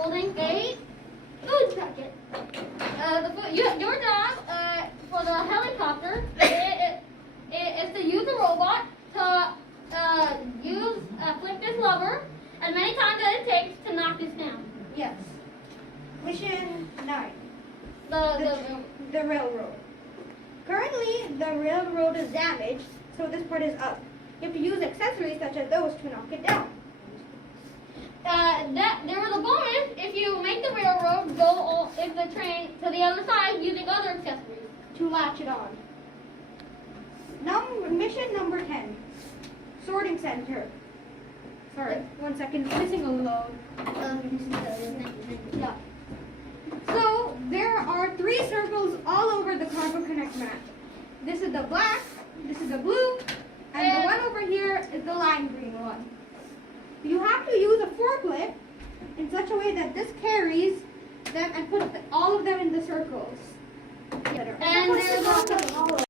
holding a food packet. Your job for the helicopter is to use the robot to flick this lever as many times as it takes to knock this down. Yes. Mission 9. The Railroad. Currently, the railroad is damaged, so this part is up. You have to use accessories such as those to knock it down. There was a bonus if you make the railroad go if the train to the other side using other accessories To latch it on. Mission number 10. Sorting center. Sorry, 1 second. Missing a load. Yeah. So there are 3 circles all over the Cargo Connect map. This is the black, this is the blue, and the one over here is the lime green one. You have to use a forklift in such a way that this carries them and puts all of them in the circles.